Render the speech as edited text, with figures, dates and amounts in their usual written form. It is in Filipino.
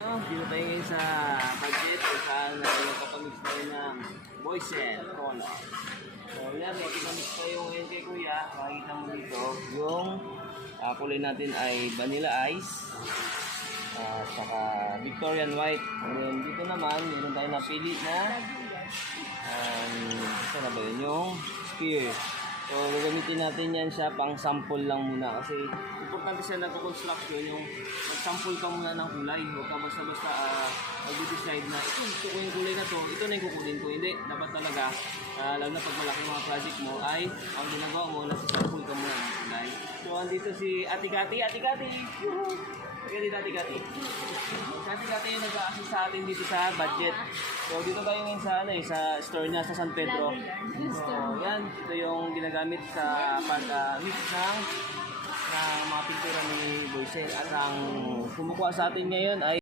Dito tayo ngayon sa budget kung saan nagpapamix tayo ng Boysen Color. So yan, nakipamix tayo ngayon kay Kuya. Makikita mo dito, yung kulay natin ay vanilla ice at saka Victorian white. And then dito naman, meron tayo napili na saan na ba yun? Yung spear. So gagamitin natin yan siya pang sample lang muna kasi importante siya nagko-construction yung mag-sample ka muna ng kulay. Huwag ka basta-basta mag-decide na ito ko yung kulay na to, ito na yung kukunin ko. Hindi, dapat talaga lalo na pag malaki mga project mo ay ang ginagawa mo, nasa-sample ka muna ng kulay. So andito si Ate Kati. Ate Kati! Kaya dito Ate Kati. Ate Kati yung nag-a-assist sa atin dito sa budget. So dito tayo ngayon sa, sa store niya sa San Pedro. So yan, ito yung ginagamit sa pag-mix ng mga pintura ni Boysen. At ang kumukuha sa atin ngayon ay